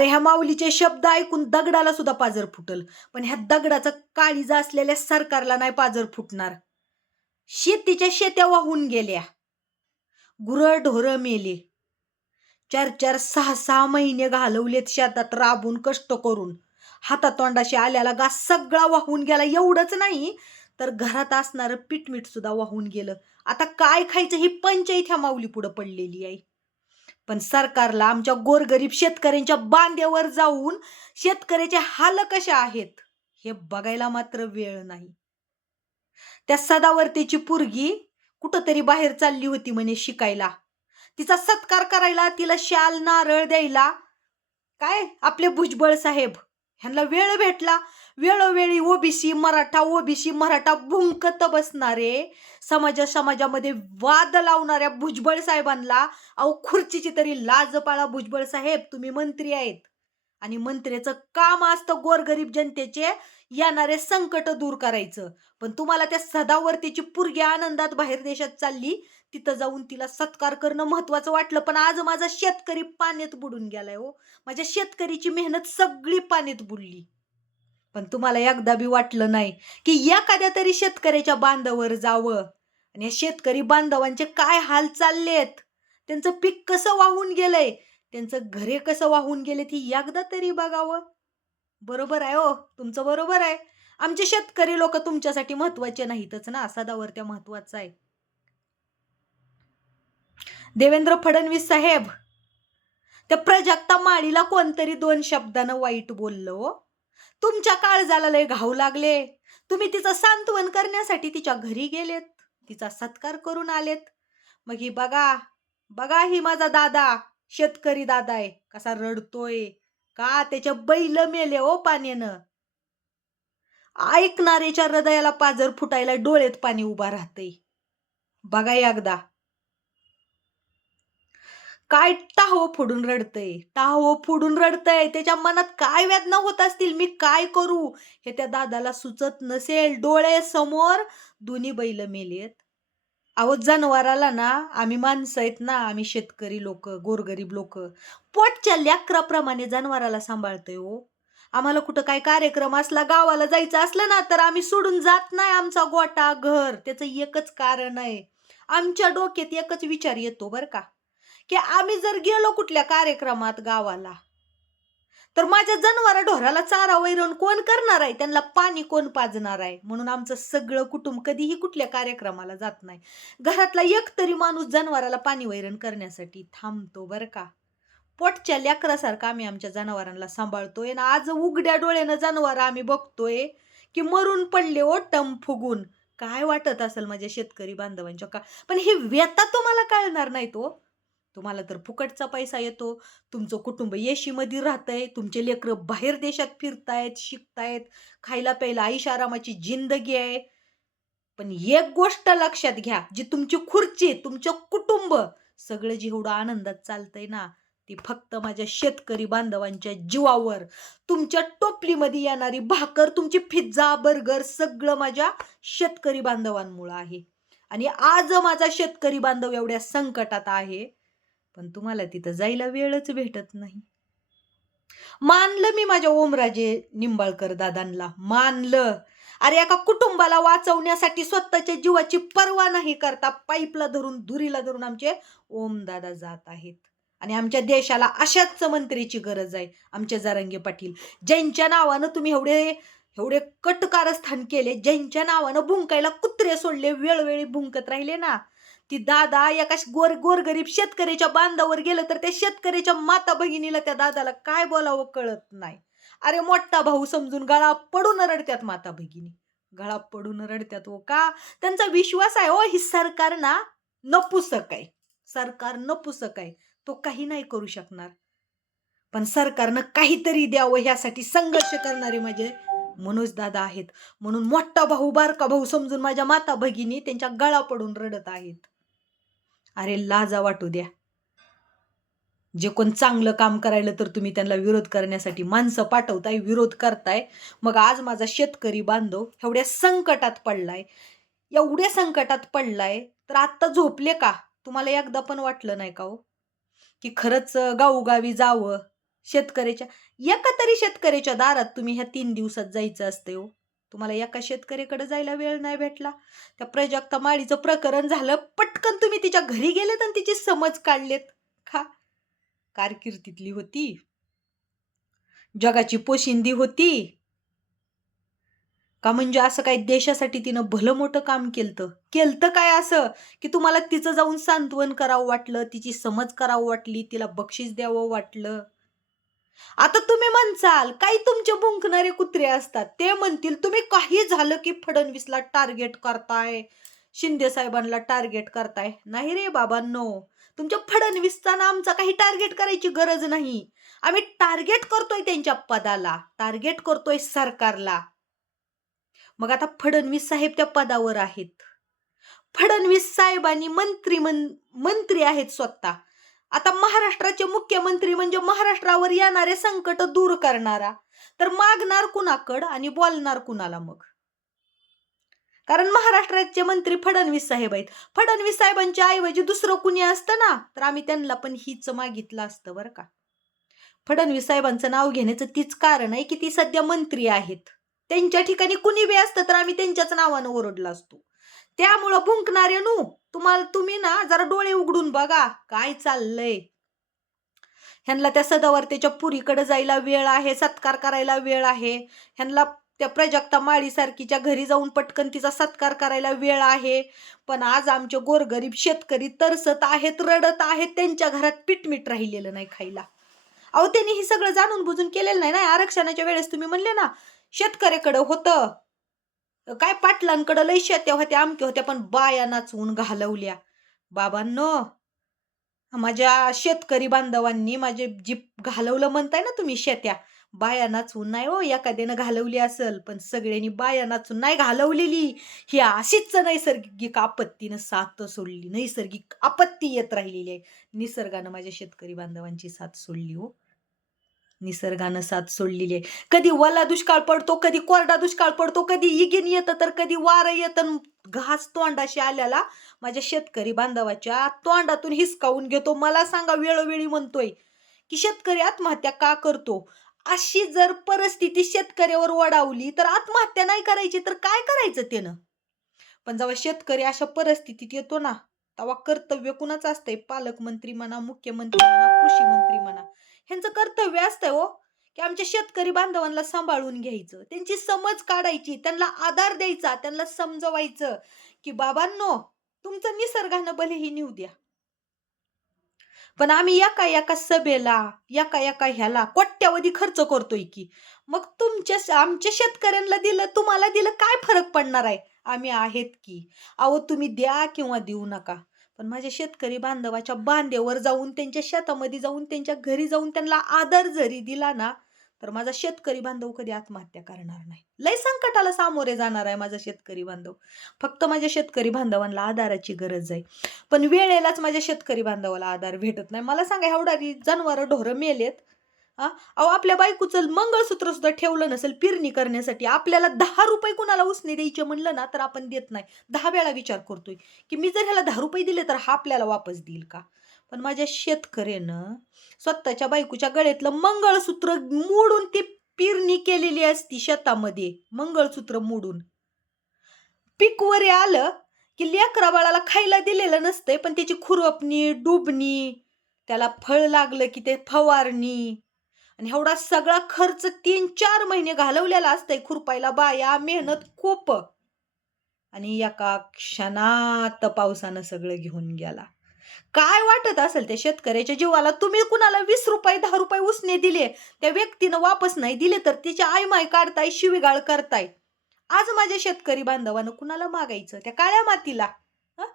अरे ह्या माऊलीचे शब्द ऐकून दगडाला सुद्धा पाजर फुटल. पण ह्या दगडाचं काळीज असलेल्या सरकारला नाही पाजर फुटणार. शेतीच्या शेत्या वाहून गेल्या. गुरं ढोरं मेले. चार चार सहा सहा महिने घालवलेत शेतात राबून कष्ट करून. हातातोंडाशी आल्याला गा सगळा वाहून गेला. एवढंच नाही तर घरात असणारं पीठमीठ सुद्धा वाहून गेलं. आता काय खायचं ही पंचायत ह्या माऊली पुढं पडलेली आहे. पण सरकारला आमच्या गोरगरीब शेतकऱ्यांच्या बांध्यावर जाऊन शेतकऱ्याचे हाल कशा आहेत हे बघायला मात्र वेळ नाही. त्या सदावर्तीची पुरगी कुठंतरी बाहेर चालली होती म्हणे शिकायला. तिचा सत्कार करायला तिला शाल नारळ द्यायला. काय आपले भुजबळ साहेब ह्यांना वेळ भेटला? वेळोवेळी ओबीसी मराठा ओबीसी मराठा भुंकत बसणारे समाजा समाजामध्ये वाद लावणाऱ्या भुजबळ साहेबांना अहो खुर्चीची तरी लाज पाळा भुजबळ साहेब तुम्ही मंत्री आहेत. आणि मंत्र्याचं काम असतं गोरगरीब जनतेचे येणारे संकट दूर करायचं. पण तुम्हाला त्या सदावर्तीची पुरगी आनंदात बाहेर देशात चालली तिथं जाऊन तिला सत्कार करणं महत्वाचं वाटलं. पण आज माझा शेतकरी पाण्यात बुडून गेलाय हो. माझ्या शेतकरीची मेहनत सगळी पाण्यात बुडली. पण तुम्हाला एकदा बी वाटलं नाही की एखाद्या तरी शेतकऱ्याच्या बांधावर जावं. आणि या शेतकरी बांधवांचे काय हाल चाललेत? त्यांचं पीक कसं वाहून गेलंय? त्यांचं घरे कसं वाहून गेलेत ती एकदा तरी बघावं. बरोबर आहे हो तुमचं बरोबर आहे. आमचे शेतकरी लोक तुमच्यासाठी महत्त्वाचे नाहीतच ना सदावर त्या महत्वाचं आहे. देवेंद्र फडणवीस साहेब त्या प्रजाक्ता माळीला कोणतरी दोन शब्दानं वाईट बोललो हो. तुमच्या काळजाला लय घाव लागले. तुम्ही तिचं सांत्वन करण्यासाठी तिच्या घरी गेलेत. तिचा सत्कार करून आलेत. मग ही बघा बघा ही माझा दादा शेतकरी दादा आहे. कसा रडतोय. का त्याच्या बैल मेले ओ पाण्यानं. ऐकणाऱ्याच्या हृदयाला पाजर फुटायला डोळ्यात पाणी उभा राहते बघा एकदा. काय टाहो फोडून रडतंय? टाहो फोडून रडतंय. त्याच्या मनात काय वेदना होत असतील? मी काय करू? हे त्या दादाला सुचत नसेल. डोळे समोर दोन्ही बैल मेलेत. अहो जनावराला ना आम्ही माणसं आहेत ना आम्ही शेतकरी लोक गोरगरीब लोक. पोटच्या लेकराप्रमाणे जनावराला सांभाळतोय हो. आम्हाला कुठं काय कार्यक्रम असला गावाला जायचं असलं ना तर आम्ही सोडून जात नाही आमचा गोटा घर. त्याचं एकच कारण आहे. आमच्या डोक्यात एकच विचार येतो बर का. की आम्ही जर गेलो कुठल्या कार्यक्रमात गावाला तर माझ्या जनावर ढोराला चारा वैरण कोण करणार आहे? त्यांना पाणी कोण पाजणार आहे? म्हणून आमचं सगळं कुटुंब कधीही कुठल्या कार्यक्रमाला जात नाही. घरातला एक तरी माणूस जनावराला पाणी वैरण करण्यासाठी थांबतो बरं का? पोटच्या लेकरासारखं आम्ही आमच्या जनावरांना सांभाळतोय आणि आज उघड्या डोळ्यानं जनावर आम्ही बघतोय की मरून पडले ओ टम फुगून. काय वाटत असेल माझ्या शेतकरी बांधवांच्या का? पण हे व्यथा तुम्हाला कळणार नाही तो हो. तुम्हाला तर फुकटचा पैसा येतो. तुमचं कुटुंब येशीमध्ये राहतंय. तुमचे लेकरं बाहेर देशात फिरतायत शिकतायत. खायला प्यायला आरामाची जिंदगी आहे. पण एक गोष्ट लक्षात घ्या जी तुमची खुर्ची तुमचं कुटुंब सगळं जेवढं आनंदात चालतंय ना ती फक्त माझ्या शेतकरी बांधवांच्या जीवावर. तुमच्या टोपलीमध्ये येणारी भाकर तुमची पिझ्झा बर्गर सगळं माझ्या शेतकरी बांधवांमुळं आहे. आणि आज माझा शेतकरी बांधव एवढ्या संकटात आहे पण तुम्हाला तिथं जायला वेळच भेटत नाही. मानलं मी माझ्या ओमराजे निंबाळकर दादांना मानलं. अरे एका कुटुंबाला वाचवण्यासाठी स्वतःच्या जीवाची पर्वा नाही करता पाईपला धरून धुरीला धरून आमचे ओमदादा जात आहेत. आणि आमच्या देशाला अशाच मंत्रीची गरज आहे आमच्या जारंगे पाटील. ज्यांच्या नावानं तुम्ही एवढे एवढे कटकारस्थान केले ज्यांच्या नावानं भुंकायला कुत्रे सोडले वेळोवेळी भुंकत राहिले ना. की दादा एका गोर गोरगरीब शेतकऱ्याच्या बांधावर गेलं तर त्या शेतकऱ्याच्या माता भगिनीला त्या दादाला काय बोलावं कळत नाही. अरे मोठा भाऊ समजून गळा पडून रडत्यात माता भगिनी गळा पडून रडत्यात हो का? त्यांचा विश्वास आहे हो ही सरकार ना नपुसक आहे. सरकार नपुसक आहे. तो काही नाही करू शकणार. पण सरकारनं काहीतरी द्यावं ह्यासाठी संघर्ष करणारे माझे मनोज दादा आहेत. म्हणून मोठा भाऊ बारका भाऊ समजून माझ्या माता भगिनी त्यांच्या गळा पडून रडत आहेत. अरे लाजा वाटू द्या. जे कोण चांगलं काम करायला तर तुम्ही त्यांना विरोध करण्यासाठी माणसं पाठवताय विरोध करताय. मग आज माझा शेतकरी बांधव एवढ्या संकटात पडलाय. एवढ्या संकटात पडलाय तर आत्ता झोपले का? तुम्हाला एकदा पण वाटलं नाही का हो? की खरंच गावोगावी जावं. शेतकऱ्याच्या एका तरी शेतकऱ्याच्या दारात तुम्ही ह्या तीन दिवसात जायचं असते हो. तुम्हाला एका शेतकऱ्याकडे जायला वेळ नाही भेटला. त्या प्रजाक्ता माळीचं प्रकरण झालं पटकन तुम्ही तिच्या घरी गेलेत आणि तिची समज काढलेत. खा. कारकिर्दीतली होती. जगाची पोशिंदी होती. का म्हणजे असं काही देशासाठी तिनं भलं मोठं काम केलतं? केलतं काय असं? की तुम्हाला तिचं जाऊन सांत्वन करावं वाटलं तिची समज करावं वाटली तिला बक्षीस द्यावं वाटलं. आता तुम्ही म्हणसाल काही तुमचे भुंकणारे कुत्रे असतात ते म्हणतील तुम्ही काही झालं की फडणवीसला टार्गेट करताय? शिंदे साहेबांना टार्गेट करताय? नाही रे बाबांनो तुमच्या फडणवीसचा ना आमचा काही टार्गेट करायची गरज नाही. आम्ही टार्गेट करतोय त्यांच्या पदाला टार्गेट करतोय सरकारला. मग आता फडणवीस साहेब त्या पदावर आहेत. फडणवीस साहेबांनी मंत्री मन- मंत्री आहेत स्वतः. आता महाराष्ट्राचे मुख्यमंत्री म्हणजे महाराष्ट्रावर येणारे संकट दूर करणारा. तर मागणार कुणाकड आणि बोलणार कुणाला मग? कारण महाराष्ट्राचे मंत्री फडणवीस साहेब आहेत. फडणवीस साहेबांच्या ऐवजी दुसरं कुणी असतं ना तर आम्ही त्यांना पण हीच मागितलं असतं बरं का. फडणवीस साहेबांचं नाव घेण्याचं तीच कारण आहे की ती सध्या मंत्री आहेत. त्यांच्या ठिकाणी कुणी बी असतं तर आम्ही त्यांच्याच नावानं ओरडला असतो. त्यामुळं भुंकणारे नू. तुम्हाला तुम्ही ना जरा डोळे उघडून बघा काय चाललंय. ह्यांना त्या सदावर्तेच्या पुरीकडे जायला वेळ आहे सत्कार करायला वेळ आहे. ह्यांना त्या प्रजक्ता माळीसारखीच्या घरी जाऊन पटकन तिचा सत्कार करायला वेळ आहे. पण आज आमचे गोरगरीब शेतकरी तरसत आहेत रडत आहेत त्यांच्या घरात पीठमीठ राहिलेलं नाही खायला. अहो त्यांनी हे सगळं जाणून बुजून केलेलं नाही ना? आरक्षणाच्या वेळेस तुम्ही म्हणले ना शेतकऱ्याकडं होतं. काय पाटलांकडं लय शेत्या होत्या अमक्या होत्या पण बाया नाचवून घालवल्या. बाबांनो माझ्या शेतकरी बांधवांनी माझे जी घालवलं म्हणताय ना तुम्ही शेत्या. बाया नाचवून नाही हो एखाद्यानं घालवली असेल पण सगळ्यांनी बाया नाचून नाही घालवलेली. ही अशीच नैसर्गिक आपत्तीनं साथ सोडली नैसर्गिक आपत्ती येत राहिलेली आहे. निसर्गानं माझ्या शेतकरी बांधवांची साथ सोडली हो. निसर्गानं साथ सोडलेली आहे. कधी वला दुष्काळ पडतो कधी कोरडा दुष्काळ पडतो कधी इगीन येतं तर कधी वारं येतं. घास तोंडाशी आल्याला माझ्या शेतकरी बांधवाच्या तोंडातून हिसकावून घेतो. मला सांगा वेळोवेळी म्हणतोय की शेतकरी आत्महत्या का करतो? अशी जर परिस्थिती शेतकऱ्यावर ओढावली तर आत्महत्या नाही करायची तर काय करायचं त्यानं? पण जेव्हा शेतकरी अशा परिस्थितीत येतो ना तेव्हा कर्तव्य कुणाचं असतंय? पालकमंत्री म्हणा मुख्यमंत्री म्हणा कृषी मंत्री म्हणा. ह्यांचं कर्तव्य असतंय हो की आमच्या शेतकरी बांधवांना सांभाळून घ्यायचं. त्यांची समज काढायची त्यांना आधार द्यायचा त्यांना समजवायचं की बाबांनो तुमचं निसर्गानं भलेही नेऊ द्या. पण आम्ही एका एका सभेला एका एका ह्याला कोट्यावधी खर्च करतोय की मग तुमच्या आमच्या शेतकऱ्यांना दिलं तुम्हाला दिलं काय फरक पडणार आहे? आम्ही आहेत की अहो तुम्ही द्या किंवा देऊ नका. पण माझ्या शेतकरी बांधवाच्या बांधेवर जाऊन त्यांच्या शेतामध्ये जाऊन त्यांच्या घरी जाऊन त्यांना आदर जरी दिला ना तर माझा शेतकरी बांधव कधी आत्महत्या करणार नाही. लय संकटाला सामोरे जाणार आहे माझा शेतकरी बांधव. फक्त माझ्या शेतकरी बांधवांना आधाराची गरज आहे. पण वेळेलाच माझ्या शेतकरी बांधवाला आधार भेटत नाही. मला सांगा एवढा जनावरं ढोरं मेलेत अहो आपल्या बायकोचं मंगळसूत्र सुद्धा ठेवलं नसेल पेरणी करण्यासाठी. आपल्याला दहा रुपये कुणाला उसने द्यायचे म्हणलं ना तर आपण देत नाही. दहा वेळा विचार करतोय की मी जर ह्याला दहा रुपये दिले तर हा आपल्याला वापस देईल का? पण माझ्या शेतकऱ्यानं स्वतःच्या बायकोच्या गळ्यातलं मंगळसूत्र मोडून ती पेरणी केलेली असती शेतामध्ये. मंगळसूत्र मोडून. पीक आलं की लेकरा बाळाला खायला दिलेलं नसतंय पण त्याची खुरपणी डुबणी त्याला फळ लागलं की ते फवारणी आणि एवढा सगळा खर्च तीन चार महिने घालवलेला असतंय खुरपायला बाया मेहनत खूप. आणि एका क्षणात पावसानं सगळं घेऊन गेला. काय वाटत असेल त्या शेतकऱ्याच्या जीवाला? तुम्ही कुणाला वीस रुपये दहा रुपये उसने दिले? त्या व्यक्तीनं वापस नाही दिले तर तिच्या आईमाय काढताय शिवीगाळ करताय. आज माझ्या शेतकरी बांधवानं कुणाला मागायचं? त्या काळ्या मातीला हं?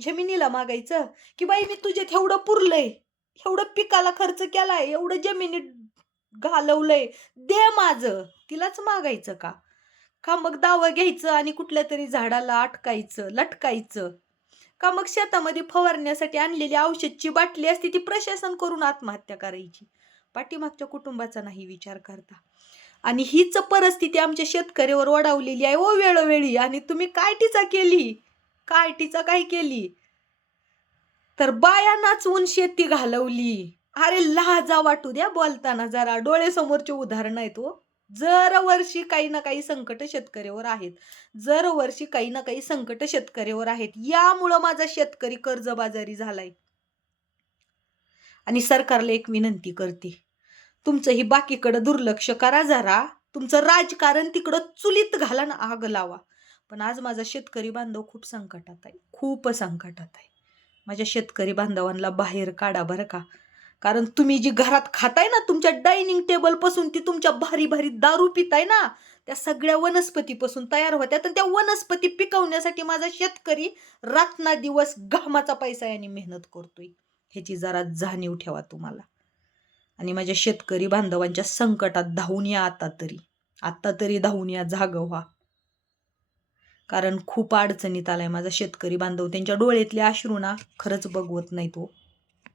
जमिनीला मागायचं? की बाई मी तुझ्यात एवढं पुरलंय? एवढं पिकाला खर्च केलाय एवढं जमिनीत घालवलंय दे माझं. तिलाच मागायचं का? का मग दावं घ्यायचं आणि कुठल्या तरी झाडाला अटकायचं लटकायचं? का मग शेतामध्ये फवारण्यासाठी आणलेली औषधची बाटली असती ती प्रशासन करून आत्महत्या करायची? पाठीमागच्या कुटुंबाचा नाही विचार करता. आणि हीच परिस्थिती आमच्या शेतकऱ्यावर ओढावलेली आहे. ओ वेळोवेळी. आणि तुम्ही काय टीचा केली? काय टीचा काय केली? तर बाया नाचवून शेती घालवली. अरे लहाजा वाटू द्या बोलताना जरा. डोळेसमोरचे उदाहरण आहेत हो. जर वर्षी काही ना काही संकट शेतकऱ्यावर आहेत. जर वर्षी काही ना काही संकट शेतकऱ्यावर आहेत. यामुळं माझा शेतकरी कर्जबाजारी झालाय. आणि सरकारला एक विनंती करते. तुमचं ही बाकीकडं दुर्लक्ष करा जरा. तुमचं राजकारण तिकडं चुलीत घाला ना आग लावा. पण आज माझा शेतकरी बांधव खूप संकटात आहे. खूप संकटात आहे. माझ्या शेतकरी बांधवांना बाहेर काढा बरं का. कारण तुम्ही जी घरात खाताय ना तुमच्या डायनिंग टेबलपासून ती तुमच्या भारी भारी दारू पिताय ना त्या सगळ्या वनस्पतीपासून तयार होत्या. तर त्या वनस्पती पिकवण्यासाठी माझा शेतकरी रातना दिवस घामाचा पैसा याने मेहनत करतोय. ह्याची जरा जाणीव ठेवा तुम्हाला. आणि माझ्या शेतकरी बांधवांच्या संकटात धावून या आता तरी. आत्ता तरी धावून या जाग व्हा. कारण खूप अडचणीत आलाय माझा शेतकरी बांधव. त्यांच्या डोळ्यातले अश्रू ना खरंच बघवत नाही तो.